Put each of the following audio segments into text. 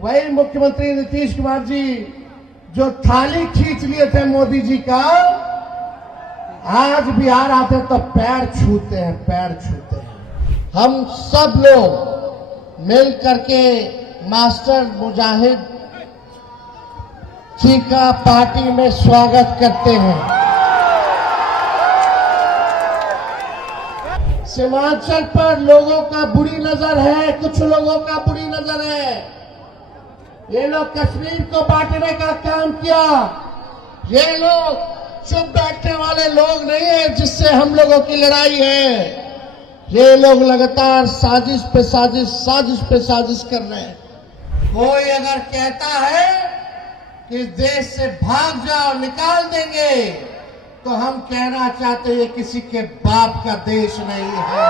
वही मुख्यमंत्री नीतीश कुमार जी जो थाली खींच लिए थे मोदी जी का, आज बिहार आते तो पैर छूते हैं, पैर छूते हैं। हम सब लोग मिल करके मास्टर मुजाहिद जी का पार्टी में स्वागत करते हैं। सीमांचल पर लोगों का बुरी नजर है, कुछ लोगों का बुरी नजर है। ये लोग कश्मीर को बांटने का काम किया। ये लोग चुप बैठने वाले लोग नहीं है जिससे हम लोगों की लड़ाई है। ये लोग लगातार साजिश पे साजिश, साजिश पे साजिश कर रहे हैं। कोई अगर कहता है कि देश से भाग जाओ, निकाल देंगे, तो हम कहना चाहते हैं किसी के बाप का देश नहीं है।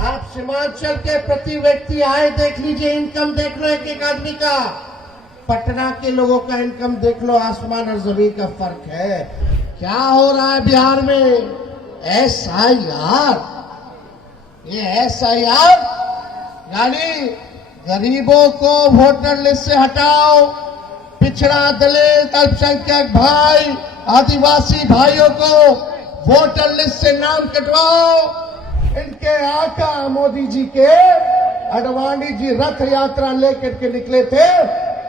आप सीमांचल के प्रति व्यक्ति आए, देख लीजिए, इनकम देख लो एक आदमी का। पटना के लोगों का इनकम देख लो, आसमान और जमीन का फर्क है। क्या हो रहा है बिहार में? SIR, ये SIR यानी गरीबों को वोटर लिस्ट से हटाओ, पिछड़ा, दलित, अल्पसंख्यक भाई, आदिवासी भाइयों को वोटर लिस्ट से नाम कटवाओ। इनके आका मोदी जी के अडवाणी जी रथ यात्रा लेकर के निकले थे,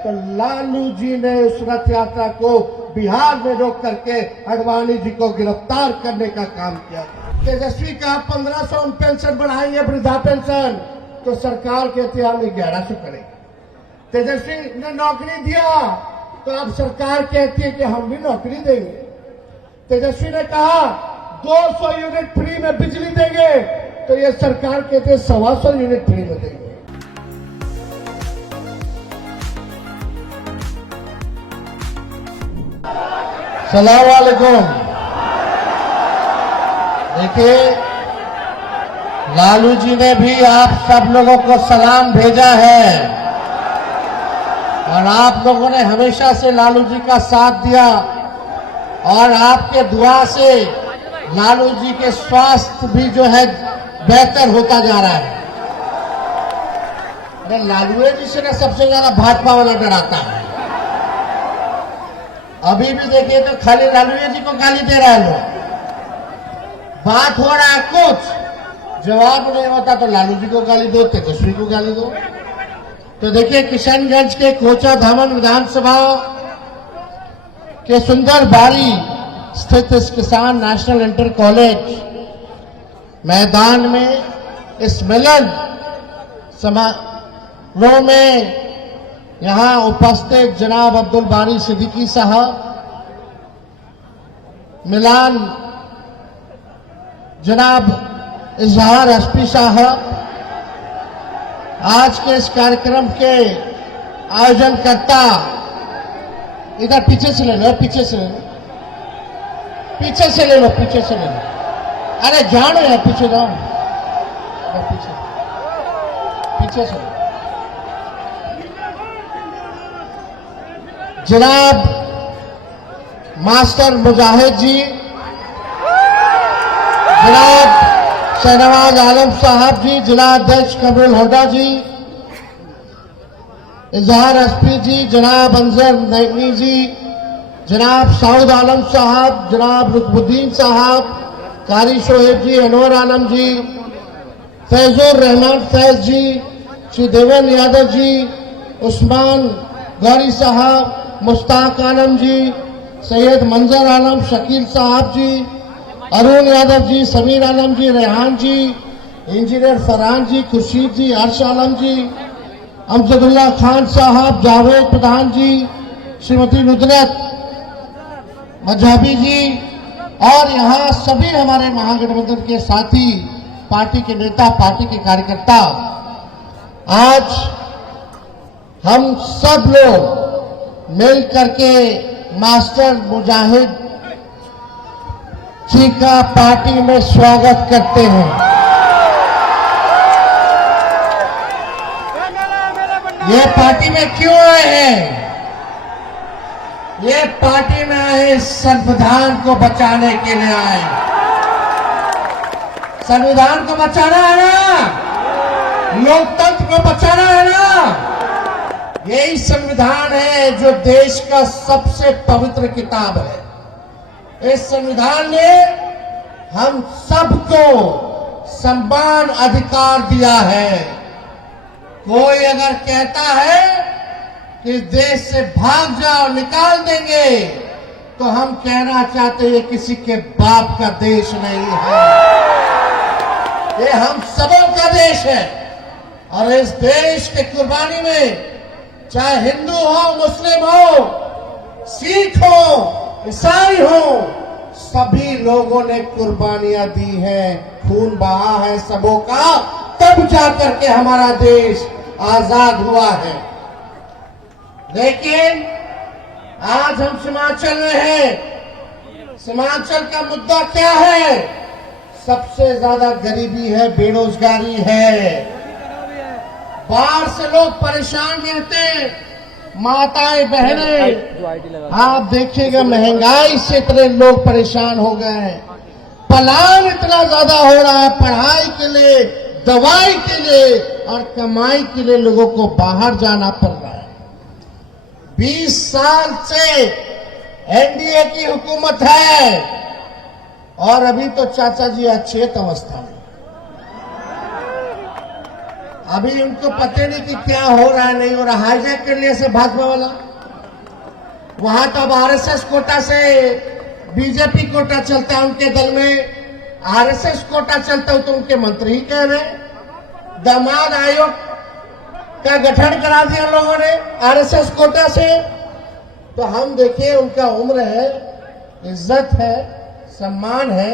तो लालू जी ने उस रथ यात्रा को बिहार में रोक करके अडवाणी जी को गिरफ्तार करने का काम किया। तेजस्वी का 1500 पेंशन बढ़ाएंगे, वृद्धा पेंशन, तो सरकार कहती है हम 1100 करेंगे। तेजस्वी ने नौकरी दिया तो अब सरकार कहती है कि हम भी नौकरी देंगे। तेजस्वी ने कहा 200 यूनिट फ्री में बिजली देंगे, तो ये सरकार कहते हैं 125 यूनिट फ्री में देंगे। सलाम वालेकुम। देखिए, लालू जी ने भी आप सब लोगों को सलाम भेजा है और आप लोगों ने हमेशा से लालू जी का साथ दिया और आपके दुआ से लालू जी के स्वास्थ्य भी जो है बेहतर होता जा रहा है। अरे लालू जी से ना सबसे ज्यादा भाजपा वाला डराता है। अभी भी देखिए तो खाली लालू जी को गाली दे रहा है लोग। बात हो रहा है कुछ, जवाब नहीं होता तो लालू जी को गाली दो, तेजस्वी को गाली दो। तो देखिए, किशनगंज के कोचा धामन विधानसभा के सुंदर बारी स्थित इस किसान नेशनल इंटर कॉलेज मैदान में इस मिलन समारोह में यहां उपस्थित जनाब अब्दुल बारी सिद्दीकी साहब, मिलान जनाब इजहार एसपी साहब, आज के इस कार्यक्रम के आयोजन करता, इधर पीछे से ले लो, पीछे से ले लो, पीछे से ले लो, पीछे से ले लो। अरे जानो यार, पीछे जाओ, पीछे पीछे से। जनाब मास्टर मुजाहिद जी, जनाब शहनवाज आलम साहब जी, जिला अध्यक्ष कमरुल होडा जी, इजहार एसपी जी, जनाब अंजर नईमी जी, जनाब साउद आलम साहब, जनाब रुकबुद्दीन साहब, कारी शोहेब जी, अनवर आलम जी, फैजुर रहमान फैज जी, श्री देवन यादव जी, उस्मान गौरी साहब, मुश्ताक आलम जी, सैयद मंजर आलम, शकील साहब जी, अरुण यादव जी, समीर आलम जी, रेहान जी, इंजीनियर फरहान जी, खुर्शीद जी, अर्श आलम जी, अमजदुल्ला खान साहब, जावेद प्रधान जी, श्रीमती नुदरत मजहबी जी और यहाँ सभी हमारे महागठबंधन के साथी, पार्टी के नेता, पार्टी के कार्यकर्ता, आज हम सब लोग मिल करके मास्टर मुजाहिद जी का पार्टी में स्वागत करते हैं। ये पार्टी में क्यों आए हैं? ये पार्टी में आए संविधान को बचाने के लिए आए। संविधान को बचाना है ना, लोकतंत्र को बचाना है ना। यही संविधान है जो देश का सबसे पवित्र किताब है। इस संविधान ने हम सबको समान अधिकार दिया है। कोई अगर कहता है कि देश से भाग जाओ, निकाल देंगे, तो हम कहना चाहते हैं किसी के बाप का देश नहीं है, ये हम सबों का देश है। और इस देश के कुर्बानी में चाहे हिंदू हो, मुस्लिम हो, सिख हो, ईसाई हो, सभी लोगों ने कुर्बानियां दी हैं, खून बहा है सबों का, तब जाकर के हमारा देश आजाद हुआ है। लेकिन आज हम सीमांचल में हैं। सीमांचल का मुद्दा क्या है? सबसे ज्यादा गरीबी है, बेरोजगारी है, बाहर से लोग परेशान रहते हैं, माताएं बहनें, आप देखिएगा महंगाई से इतने लोग परेशान हो गए हैं, पलायन इतना ज्यादा हो रहा है, पढ़ाई के लिए, दवाई के लिए और कमाई के लिए लोगों को बाहर जाना पड़ रहा है। 20 साल से एनडीए की हुकूमत है और अभी तो चाचा जी अचेत अवस्था में, अभी उनको पता नहीं कि क्या हो रहा है, नहीं हो रहा। हाईजैक कर लिया से भाजपा वाला, वहां तो अब आरएसएस कोटा से बीजेपी कोटा चलता है, उनके दल में आरएसएस कोटा चलता है, तो उनके मंत्री ही कह रहे दामाद आयोग का गठन करा दिया लोगों ने आरएसएस कोटा से। तो हम देखिए उनका उम्र है, इज्जत है, सम्मान है,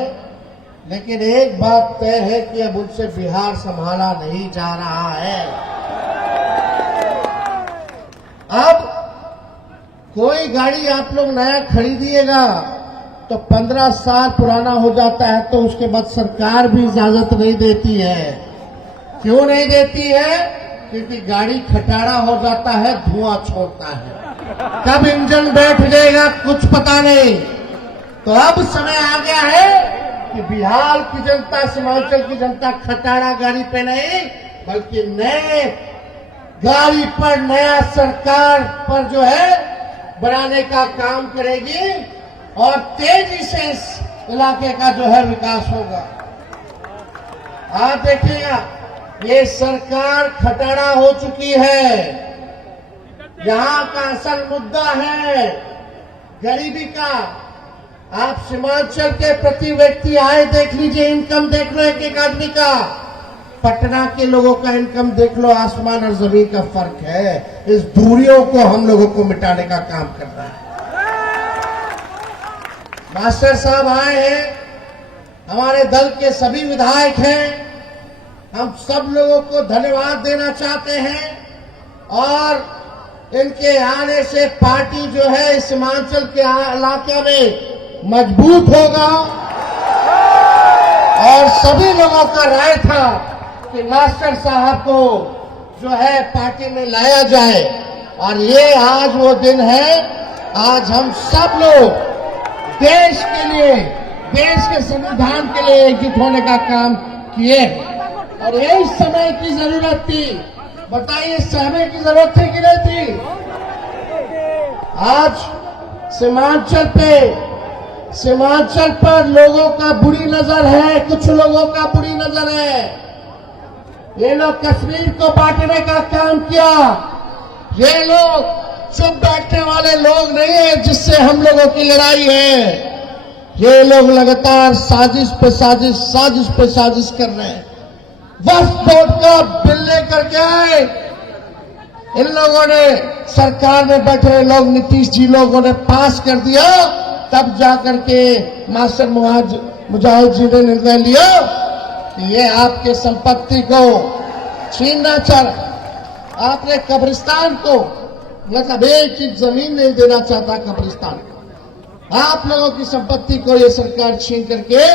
लेकिन एक बात तय है कि अब उनसे बिहार संभाला नहीं जा रहा है। अब कोई गाड़ी आप लोग नया खरीदिएगा तो 15 साल पुराना हो जाता है, तो उसके बाद सरकार भी इजाजत नहीं देती है। क्यों नहीं देती है? क्योंकि गाड़ी खटारा हो जाता है, धुआं छोड़ता है, कब इंजन बैठ जाएगा कुछ पता नहीं। तो अब समय आ गया है कि बिहार की जनता, सीमांचल की जनता खटारा गाड़ी पे नहीं बल्कि नए गाड़ी पर, नया सरकार पर जो है बनाने का काम करेगी और तेजी से इस इलाके का जो है विकास होगा। आप देखिएगा ये सरकार खटारा हो चुकी है। यहाँ का असल मुद्दा है गरीबी का। आप सीमांचल के प्रति व्यक्ति आए देख लीजिए, इनकम देख लो एक आदमी का। पटना के लोगों का इनकम देख लो, आसमान और जमीन का फर्क है। इस दूरियों को हम लोगों को मिटाने का काम करना है। मास्टर साहब आए हैं, हमारे दल के सभी विधायक हैं, हम सब लोगों को धन्यवाद देना चाहते हैं। और इनके आने से पार्टी जो है सीमांचल के इलाके में मजबूत होगा। और सभी लोगों का राय था कि मास्टर साहब को जो है पार्टी में लाया जाए, और ये आज वो दिन है। आज हम सब लोग देश के लिए, देश के संविधान के लिए एकजुट होने का काम किए हैं। और यही समय की जरूरत थी। बताइए समय की जरूरत थी कि नहीं थी? आज सीमांचल पर लोगों का बुरी नजर है, कुछ लोगों का बुरी नजर है। ये लोग कश्मीर को बांटने का काम किया। ये लोग चुप बैठने वाले लोग नहीं है जिससे हम लोगों की लड़ाई है। ये लोग लगातार साजिश पे साजिश कर रहे हैं। वक्फ बोर्ड का बिल लेकर के आए, इन लोगों ने, सरकार में बैठे लोग, नीतीश जी लोगों ने पास कर दिया। तब जाकर के मास्टर मुजाहिद जी ने निर्णय लिया कि ये आपके संपत्ति को छीनना चाह रहा। आपने कब्रिस्तान को, मतलब एक इंच जमीन नहीं देना चाहता कब्रिस्तान को। आप लोगों की संपत्ति को ये सरकार छीन करके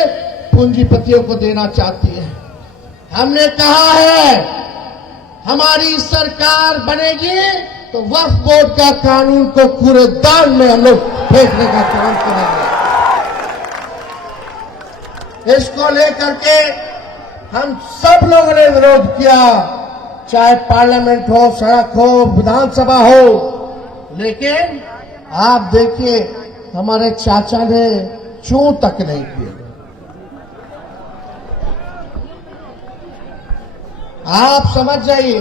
पूंजीपतियों को देना चाहती है। हमने कहा है हमारी सरकार बनेगी तो वक्फ बोर्ड का कानून को कूड़ेदान में हम लोग फेंकने का काम करेंगे। इसको लेकर के हम सब लोगों ने विरोध किया। चाहे पार्लियामेंट हो, सड़क हो, विधानसभा हो, लेकिन आप देखिए हमारे चाचा ने चूं तक नहीं किए। आप समझ जाइए,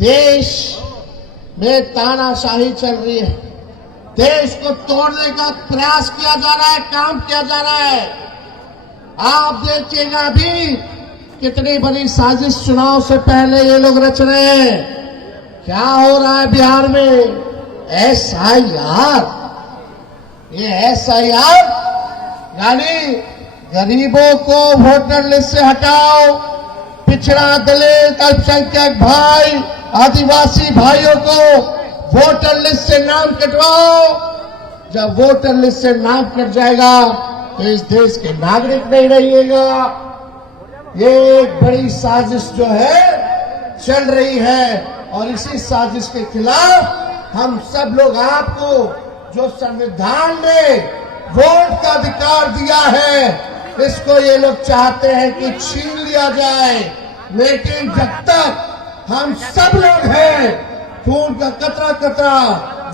देश में तानाशाही चल रही है, देश को तोड़ने का प्रयास किया जा रहा है, काम किया जा रहा है। आप देखिएगा अभी कितनी बड़ी साजिश चुनाव से पहले ये लोग रच रहे हैं। क्या हो रहा है बिहार में? SIR, ये SIR यानी गरीबों को वोटर लिस्ट से हटाओ, पिछड़ा, दलित, अल्पसंख्यक भाई, आदिवासी भाइयों को वोटर लिस्ट से नाम कटवाओ। जब वोटर लिस्ट से नाम कट जाएगा तो इस देश के नागरिक नहीं रहिएगा। ये एक बड़ी साजिश जो है चल रही है, और इसी साजिश के खिलाफ हम सब लोग आपको, जो संविधान ने वोट का अधिकार दिया है, इसको ये लोग चाहते हैं कि छीन लिया जाए। लेकिन जब तक हम सब लोग हैं, खून का कतरा कतरा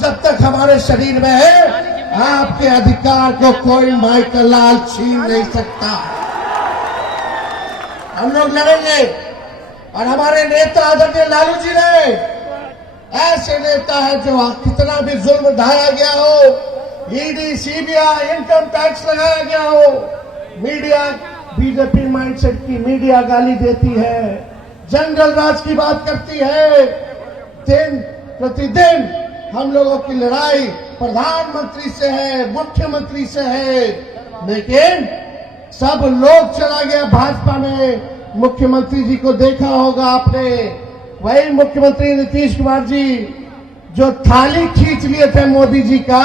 जब तक हमारे शरीर में है, आपके अधिकार को कोई माइकल लाल छीन नहीं सकता। हम लोग लड़ेंगे, और हमारे नेता आदरणीय लालू जी ने ऐसे नेता है जो कितना भी जुल्म ढाया गया हो, ED, CBI, इनकम टैक्स लगाया गया हो, मीडिया, बीजेपी माइंडसेट की मीडिया गाली देती है, जंगल राज की बात करती है। दिन प्रतिदिन हम लोगों की लड़ाई प्रधानमंत्री से है, मुख्यमंत्री से है, लेकिन सब लोग चला गया भाजपा में। मुख्यमंत्री जी को देखा होगा आपने, वही मुख्यमंत्री नीतीश कुमार जी जो थाली खींच लिए थे मोदी जी का,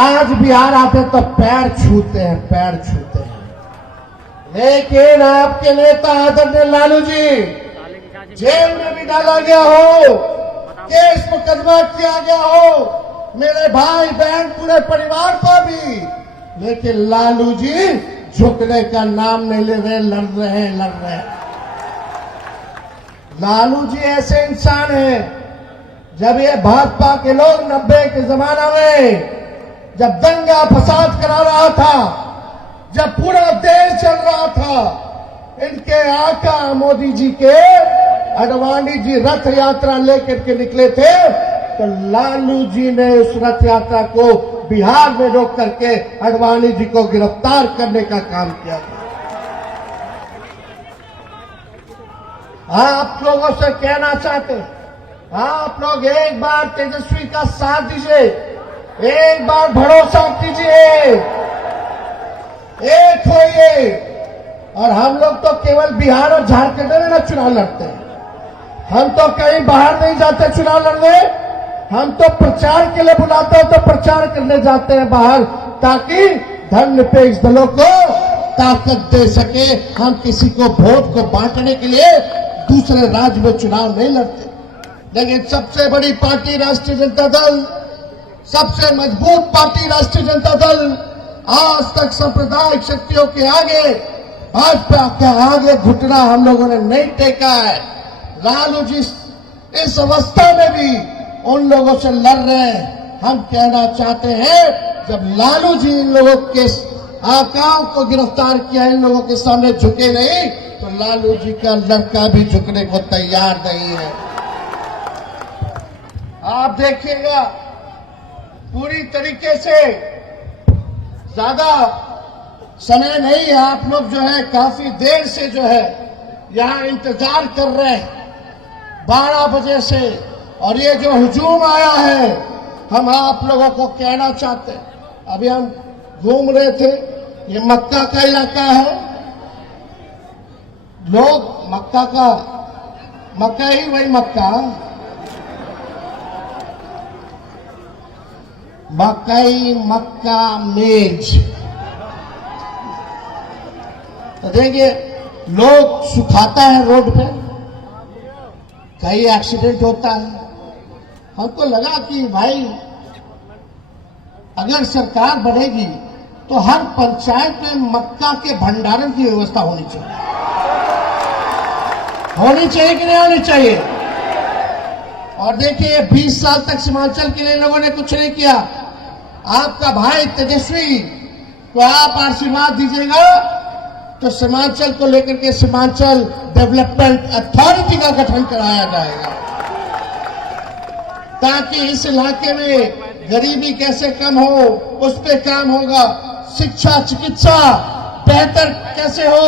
आज बिहार आते तो पैर छूते हैं, पैर छूते हैं। लेकिन आपके नेता आदरणीय लालू जी जेल में भी डाला गया हो, केस मुकदमा किया गया हो, मेरे भाई बहन पूरे परिवार को भी, लेकिन लालू जी झुकने का नाम नहीं ले रहे, लड़ रहे। लालू जी ऐसे इंसान हैं, जब ये भाजपा के लोग 90 के जमाना में जब दंगा फसाद करा रहा था, जब पूरा देश चल रहा था, इनके आका मोदी जी के अडवाणी जी रथ यात्रा लेकर के निकले थे, तो लालू जी ने उस रथ यात्रा को बिहार में रोक करके अडवाणी जी को गिरफ्तार करने का काम किया था। आप लोगों से कहना चाहते हैं, आप लोग एक बार तेजस्वी का साथ दीजिए, एक बार भरोसा कीजिए, एक होइए। और हम लोग तो केवल बिहार और झारखंड में ना चुनाव लड़ते हैं, हम तो कहीं बाहर नहीं जाते चुनाव लड़ने। हम तो प्रचार के लिए बुलाते हैं तो प्रचार करने जाते हैं बाहर, ताकि धर्मनिरपेक्ष दलों को ताकत दे सके। हम किसी को वोट को बांटने के लिए दूसरे राज्य में चुनाव नहीं लड़ते। लेकिन सबसे बड़ी पार्टी राष्ट्रीय जनता दल, सबसे मजबूत पार्टी राष्ट्रीय जनता दल, आज तक सांप्रदायिक शक्तियों के आगे, भाजपा के आगे घुटना हम लोगों ने नहीं टेका है। लालू जी इस अवस्था में भी उन लोगों से लड़ रहे हैं। हम कहना चाहते हैं, जब लालू जी इन लोगों के आकाओं को गिरफ्तार किया, इन लोगों के सामने झुके नहीं, तो लालू जी का लड़का भी झुकने को तैयार नहीं है। आप देखिएगा पूरी तरीके से, ज्यादा समय नहीं है, आप लोग जो है काफी देर से जो है यहां इंतजार कर रहे हैं 12 बजे से, और ये जो हुजूम आया है, हम आप लोगों को कहना चाहते हैं, अभी हम घूम रहे थे, ये मक्का का इलाका है, लोग मक्का ही वही मक्का, मकई मक्का मेज, तो देखिए लोग सुखाता है रोड पे, कई एक्सीडेंट होता है। हमको लगा कि भाई अगर सरकार बनेगी तो हर पंचायत में मक्का के भंडारण की व्यवस्था होनी चाहिए। होनी चाहिए कि नहीं होनी चाहिए? और देखिए 20 साल तक सीमांचल के लिए लोगों ने कुछ नहीं किया। आपका भाई तेजस्वी को आप आशीर्वाद दीजिएगा तो सीमांचल को लेकर के सीमांचल डेवलपमेंट अथॉरिटी का गठन कराया जाएगा, ताकि इस इलाके में गरीबी कैसे कम हो उस पे काम होगा। शिक्षा चिकित्सा बेहतर कैसे हो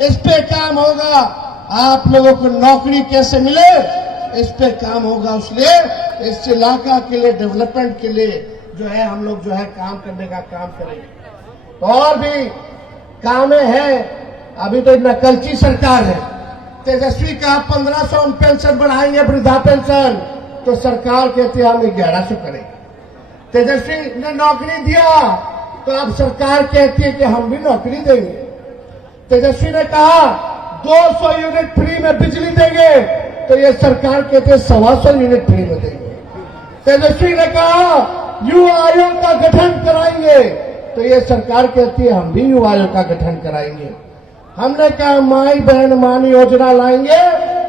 इस पे काम होगा। आप लोगों को नौकरी कैसे मिले इस पे काम होगा। इसलिए इस इलाका के लिए डेवलपमेंट के लिए जो है हम लोग जो है काम करने का काम करेंगे। और भी कामें हैं। अभी तो नकलची सरकार है। तेजस्वी का 1500 पेंशन बढ़ाएंगे, वृद्धा पेंशन, तो सरकार कहती है हम 1100 करेंगे। तेजस्वी ने नौकरी दिया तो अब सरकार कहती है कि हम भी नौकरी देंगे। तेजस्वी ने कहा 200 यूनिट फ्री में बिजली देंगे तो ये सरकार कहती है 125 यूनिट फ्री में देंगे। तेजस्वी ने कहा युवा आयोग का गठन कराएंगे तो ये सरकार कहती है हम भी युवा आयोग का गठन कराएंगे। हमने कहा माई बहन मान योजना लाएंगे,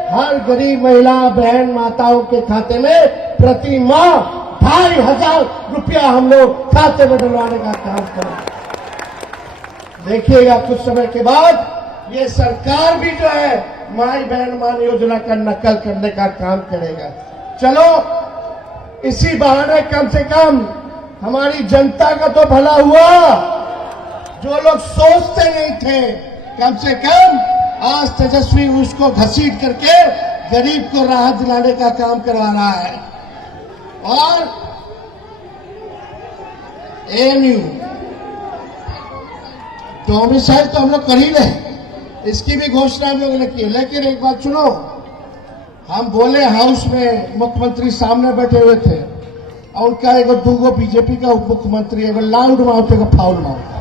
हर गरीब महिला बहन माताओं के खाते में प्रति माह 2500 रुपया हम लोग खाते में डलवाने का काम करेंगे। देखिएगा कुछ समय के बाद ये सरकार भी जो है माई बहन मान योजना का नकल करने का काम करेगा। चलो इसी बहाने कम से कम हमारी जनता का तो भला हुआ। जो लोग सोचते नहीं थे, कम से कम आज तेजस्वी उसको घसीट करके गरीब को राहत दिलाने का काम करवा रहा है। और एएमयू डोमिसाइल तो हम लोग कर ही रहे, इसकी भी घोषणा हम लोगों ने की। लेकिन एक बात सुनो, हम बोले हाउस में मुख्यमंत्री सामने बैठे हुए थे और उनका एगो दूगो बीजेपी का उप मुख्यमंत्री, एगो लाउड माउथ एगो फाउल माउथ।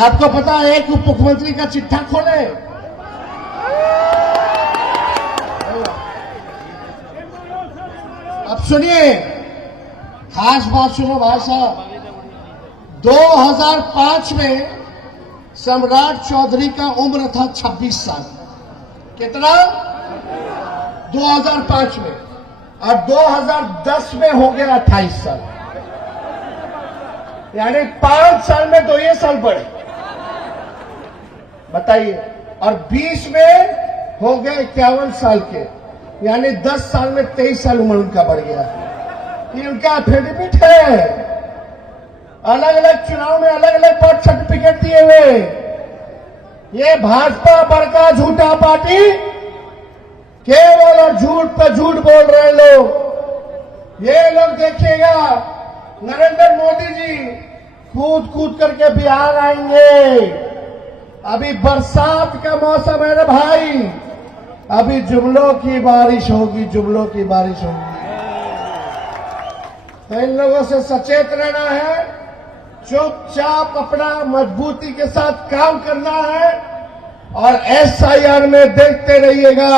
आपको पता है एक उप मुख्यमंत्री का चिट्ठा खोले, अब सुनिए खास बात सुनो भाई साहब। 2005 में सम्राट चौधरी का उम्र था 26 साल। कितना? 2005 में। और 2010 में हो गया 28 साल, यानी 5 साल में 2 साल बढ़े, बताइए। और 20 में हो गए 51 साल के, यानी 10 साल में 23 साल उम्र उनका बढ़ गया। ये उनका एफिडेविट है, अलग अलग चुनाव में अलग अलग बर्थ सर्टिफिकेट दिए हुए। ये भाजपा बड़का झूठा पार्टी, केवल और झूठ पर झूठ बोल रहे लोग। ये लोग देखिएगा नरेंद्र मोदी जी कूद कूद करके बिहार आएंगे। अभी बरसात का मौसम है ना भाई, अभी जुमलों की बारिश होगी, जुमलों की बारिश होगी। तो इन लोगों से सचेत रहना है, चुपचाप अपना मजबूती के साथ काम करना है। और एसआईआर में देखते रहिएगा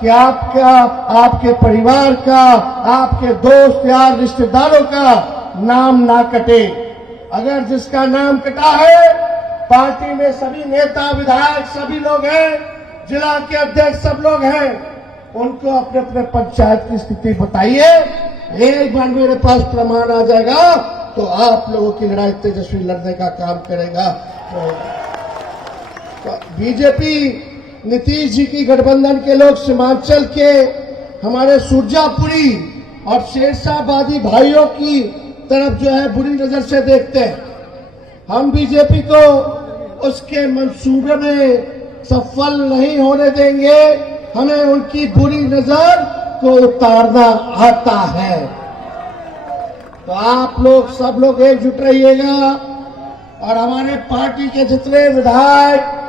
कि आपका, आपके परिवार का, आपके दोस्त यार रिश्तेदारों का नाम ना कटे। अगर जिसका नाम कटा है, पार्टी में सभी नेता विधायक सभी लोग हैं, जिला के अध्यक्ष सब लोग हैं, उनको अपने अपने पंचायत की स्थिति बताइए। एक बार मेरे पास प्रमाण आ जाएगा तो आप लोगों की लड़ाई तेजस्वी लड़ने का काम करेगा। तो बीजेपी नीतीश जी की गठबंधन के लोग सीमांचल के हमारे सुरजापुरी और शेरशाहबादी भाइयों की तरफ जो है बुरी नजर से देखते हैं। हम बीजेपी को उसके मंसूबे में सफल नहीं होने देंगे। हमें उनकी बुरी नजर को उतारना आता है। तो आप लोग सब लोग एकजुट रहिएगा और हमारे पार्टी के जितने विधायक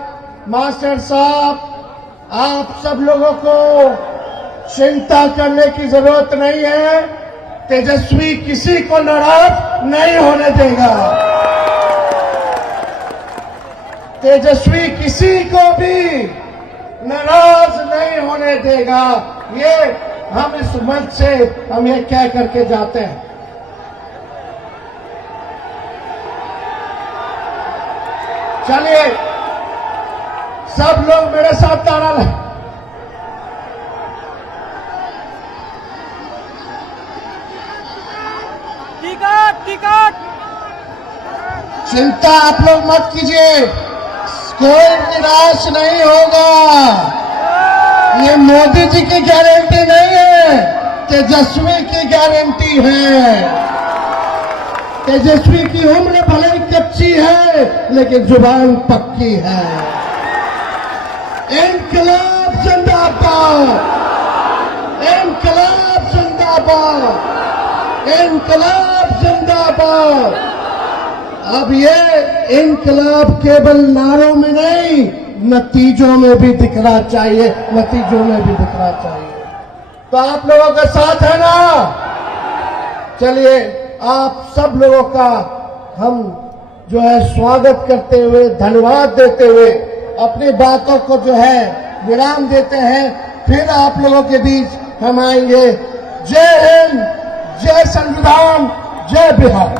मास्टर साहब, आप सब लोगों को चिंता करने की जरूरत नहीं है। तेजस्वी किसी को नाराज नहीं होने देगा। तेजस्वी किसी को भी नाराज नहीं होने देगा। ये हम इस मंच से हम ये कह करके जाते हैं। चलिए सब लोग मेरे साथ नारा लगाएं। Ticket ticket. चिंता आप लोग मत कीजिए, कोई निराश नहीं होगा। ये मोदी जी की गारंटी नहीं है, तेजस्वी की गारंटी है। तेजस्वी की उम्र भले ही कच्ची है, लेकिन जुबान पक्की है। इनकलाब जिंदाबाद, इनकलाब जिंदाबाद, इनकलाब जिंदाबाद। अब ये इनकलाब केवल नारों में नहीं, नतीजों में भी दिखना चाहिए, नतीजों में भी दिखना चाहिए। तो आप लोगों का साथ है ना? चलिए आप सब लोगों का हम जो है स्वागत करते हुए, धन्यवाद देते हुए, अपनी बातों को जो है विराम देते हैं। फिर आप लोगों के बीच हम आएंगे। जय हिंद, जय संविधान, जय बिहार।